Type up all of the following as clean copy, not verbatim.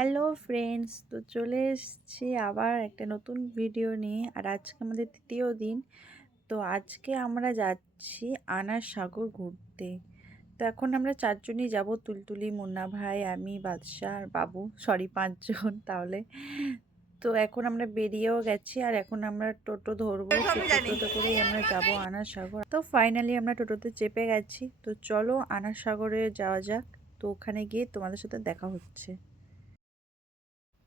Hello friends, তো চলে এসেছি আবার একটা নতুন ভিডিও নিয়ে। আর আজকে আমাদের তৃতীয় দিন। তো আজকে আমরা যাচ্ছি আনার সাগর ঘুরতে। তো এখন আমরা চারজনই যাব, তুলতুলি, মুন্না ভাই, আমি, বাদশা আর বাবু, সরি 5 জন তাহলে। তো এখন আমরা বেরিয়েও গেছি আর এখন আমরা টোটো ধরবো। তো টোটোতে করেই আমরা যাব আনার সাগর। তো ফাইনালি আমরা টোটোতে চেপে গেছি। তো চলো আনার সাগরে যাওয়া যাক। তো ওখানে গিয়ে তোমাদের সাথে দেখা হচ্ছে।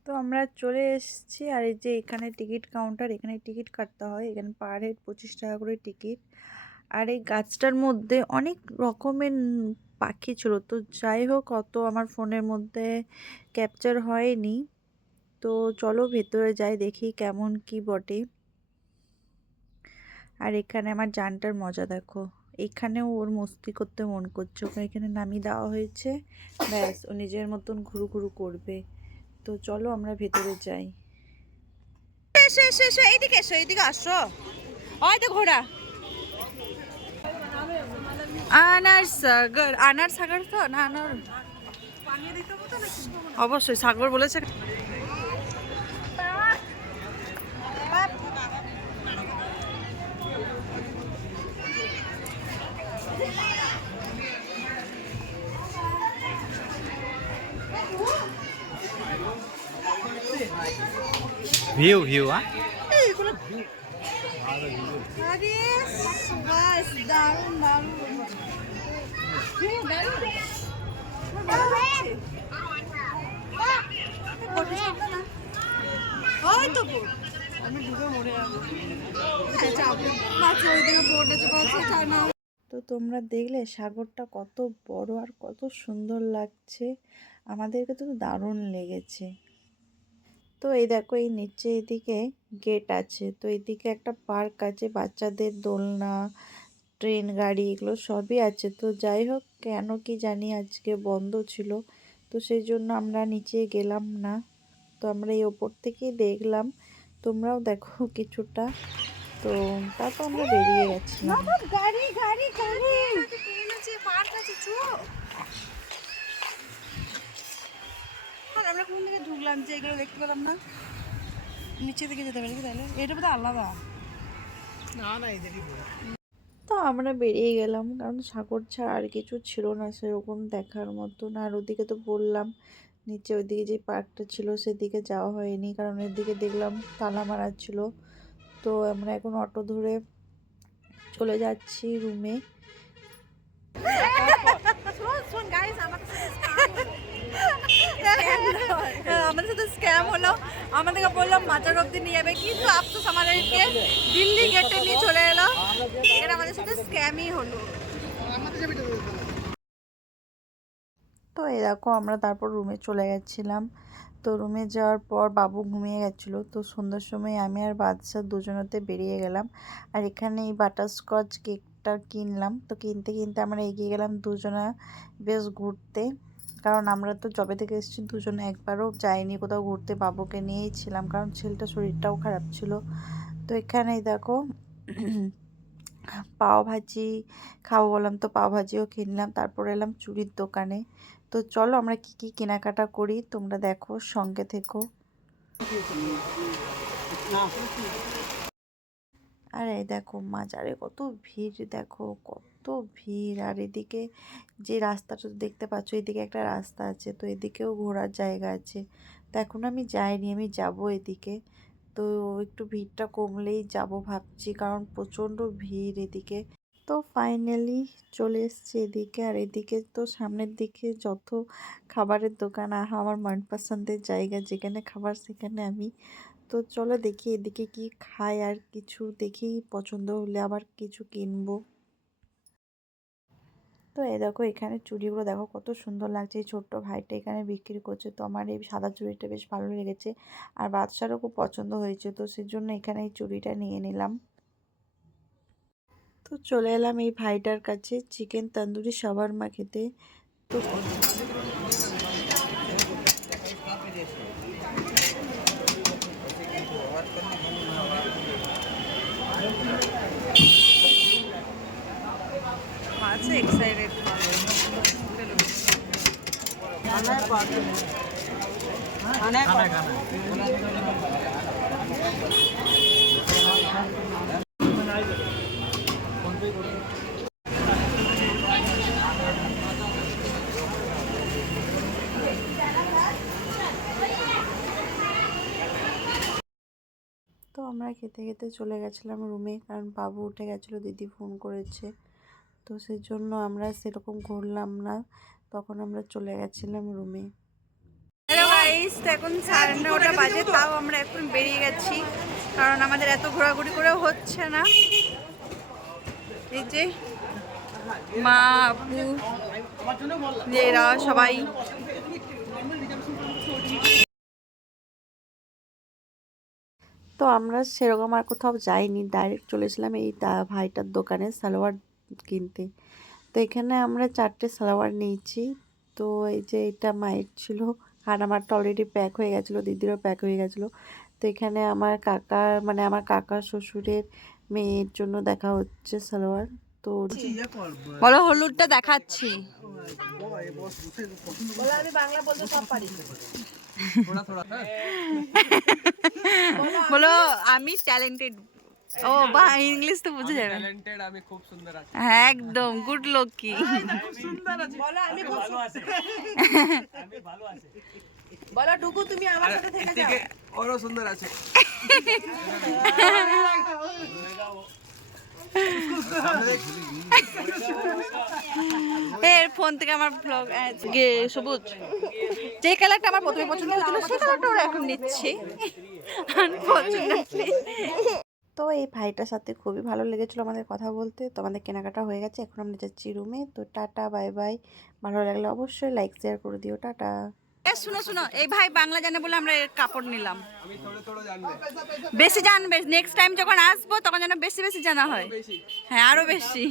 তো আমরা চলে এসেছি আর এই যে এখানে টিকিট কাউন্টার, এখানে টিকিট কাটতে হয়। এখানে পার হেড 25 টাকা করে টিকিট। আর এই গাছটার মধ্যে অনেক রকমের পাখি ছিল। তো যাই হোক, অত আমার ফোনের মধ্যে ক্যাপচার হয়নি। তো চলো ভেতরে যাই, দেখি কেমন কি বটে। আর এখানে আমার জানটার মজা দেখো, এখানেও ওর মস্তি করতে মন করছে। ওকে এখানে নামিয়ে দেওয়া হয়েছে, ব্যাস ও নিজের মতন ঘুরু ঘুরু করবে। তো চলো আমরা ভেতরে যাই। এসো এসো এসো, এইদিকে এসো, এইদিকে আসো। ওই তো ঘোড়া। আনার সাগর, আনার সাগর তো না, আনার অবশ্যই সাগর বলেছে। ভিউ ভিউ আরে বাস, দারুণ দারুণ। ওই তো বোট, আমি ডুবে মরে যাবো। বাচ্চা ওইদিকে বোট আছে, বাচ্চা চায় না। তো তোমরা দেখলে সাগরটা কত বড় আর কত সুন্দর লাগছে। আমাদেরকে তো দারুণ লেগেছে। তো এই দেখো, এই নিচে এদিকে গেট আছে। তো এদিকে একটা পার্ক আছে, বাচ্চাদের দোলনা, ট্রেন, গাড়ি, এগুলো সবই আছে। তো যাই হোক, কেন কি জানি আজকে বন্ধ ছিল। তো সেই জন্য আমরা নিচে গেলাম না। তো আমরা এই ওপর থেকেই দেখলাম। তোমরাও দেখো কিছুটা। তো তারপর আমরা বেরিয়ে গেছিলাম। গাড়ি গাড়ি গাড়ি ট্রেন আছে, পার্ক আছে, চো। আর আমরা কোন দিকে ঢুকলাম যে এগুলো দেখতে পেলাম না? নিচে দিকে যেতে পারি কি তাহলে? এটা বোধহয় আলাদা। না না, এদেরই। তো আমরা বেরিয়ে গেলাম, কারণ সাগর ছাড়া আর কিছু ছিল না সেরকম দেখার মতন। আর ওদিকে তো বললাম, নিচে ওইদিকে যে পার্কটা ছিল সেদিকে যাওয়া হয়নি, কারণ এদিকে দেখলাম তালা মারা ছিল। তো আমরা এখন অটো ধরে চলে যাচ্ছি রুমে। আমাদের সাথে স্ক্যাম হলো। আমাদেরকে বললাম মাজার অব্দি নিয়ে যাবে, কিন্তু আফসোস আমাদেরকে দিল্লি গেটে নিয়ে চলে এলো। এটা আমাদের সাথে স্ক্যামই হলো। তো এই দেখো, আমরা তারপর রুমে চলে গেছিলাম। তো রুমে যাওয়ার পর বাবু ঘুমিয়ে গেছিলো। তো সন্ধ্যার সময় আমি আর বাদশা দুজনেতে বেরিয়ে গেলাম। আর এখানে এই বাটারস্কচ কেকটা কিনলাম। তো কিনতে কিনতে আমরা এগিয়ে গেলাম দুজনা বেশ ঘুরতে। কারণ আমরা তো যবে থেকে এসেছি দুজনে একবারও যাইনি কোথাও ঘুরতে, বাবুকে নিয়েই ছিলাম, কারণ ছেলেটার শরীরটাও খারাপ ছিল। তো এখানেই দেখো পাও ভাজি খাবো বললাম, তো পাও ভাজিও কিনলাম। তারপর এলাম চুড়ির দোকানে। তো চলো আমরা কি কি কেনাকাটা করি তোমরা দেখো, সঙ্গে থেকো। আর এই দেখো মাজারে কত ভিড়, দেখো কত ভিড়। আর এদিকে যে রাস্তাটা দেখতে পাচ্ছ, এদিকে একটা রাস্তা আছে, তো এদিকেও ঘোরার জায়গা আছে। তো এখন আমি যাইনি, আমি যাব এদিকে। তো একটু ভিড়টা কমলেই যাব ভাবছি, কারণ প্রচণ্ড ভিড় এদিকে। তো ফাইনালি চলে এসছি এদিকে। আর এদিকে তো সামনের দিকে যত খাবারের দোকান, আহা আমার মনপসন্দের জায়গা, যেখানে খাবার সেখানে আমি। তো চলো দেখি এদিকে কি খাই, আর কিছু দেখি পছন্দ হলে আবার কিছু কিনবো। তো এই দেখো, এখানে চুড়িগুলো দেখো কত সুন্দর লাগছে। এই ছোট্ট ভাইটা এখানে বিক্রি করছে। তো আমার এই সাদা চুড়িটা বেশ ভালো লেগেছে, আর বাদশারও খুব পছন্দ হয়েছে। তো সেজন্য এখানে এই চুড়িটা নিয়ে নিলাম। তো চলে এলাম এই ভাইটার কাছে চিকেন তন্দুরি শাওয়ারমা খেতে। তো আছে এক্সাইটেড। তো আমরা খেতে খেতে চলে গেছিলাম রুমে, কারণ বাবু উঠে গেছিলো, দিদি ফোন করেছে। তো সেই জন্য আমরা সেরকম ঘুরলাম না, তখন আমরা চলে গেছিলাম রুমে। হ্যালো গাইস, তো এখন 9:30 বাজে, তাও আমরা এখন বেরিয়ে গেছি, কারণ আমাদের এত ঘোরাঘুরি করেও হচ্ছে না। এই যে মা, আপু, এরা সবাই। তো আমরা সেরকম আর কোথাও যাইনি, ডাইরেক্ট চলেছিলাম এই ভাইটার দোকানে সালোয়ার কিনতে। তো এখানে আমরা 4টে সালোয়ার নিয়েছি। তো এই যে এটা মায়ের ছিল, আর আমারটা অলরেডি প্যাক হয়ে গেছিলো, দিদিরও প্যাক হয়ে গেছিলো। তো এখানে আমার কাকার মানে আমার কাকা শ্বশুরের মেয়ের জন্য দেখা হচ্ছে সালোয়ার। তো বলো, হলুদটা দেখাচ্ছি। বলো আমি ট্যালেন্টেড। ও বা ইংলিশ তো বুঝে যাবে। ট্যালেন্টেড, আমি খুব সুন্দর আছি। হ্যাঁ, একদম গুড লকি। বলো টুকু, তুমি আমার সাথে থেকে যাও। ওরও সুন্দর আছে। এর ফোন থেকে আমার ব্লগ সবুজ যে কালারটা আমার প্রথমে পছন্দ হয়েছিল সেই কালারটা ওরা এখন নিচ্ছি। Unfortunately। তো এই ভাইটার সাথে খুবই ভালো লেগেছিলো আমাদের কথা বলতে। তো আমাদের কেনাকাটা হয়ে গেছে, এখন আমরা যাচ্ছি রুমে। তো টাটা, বাই বাই। ভালো লাগলে অবশ্যই লাইক শেয়ার করে দিও। টাটা। শুনো শুনো, এই ভাই বাংলা জানে বলে আমরা এর কাপড় নিলাম। আমি থোড়ে থোড়ে জানবে। বেশি জানবে, নেক্সট টাইম যখন আসবো তখন যেন বেশি বেশি জানা হয়। হ্যাঁ, আরো বেশি।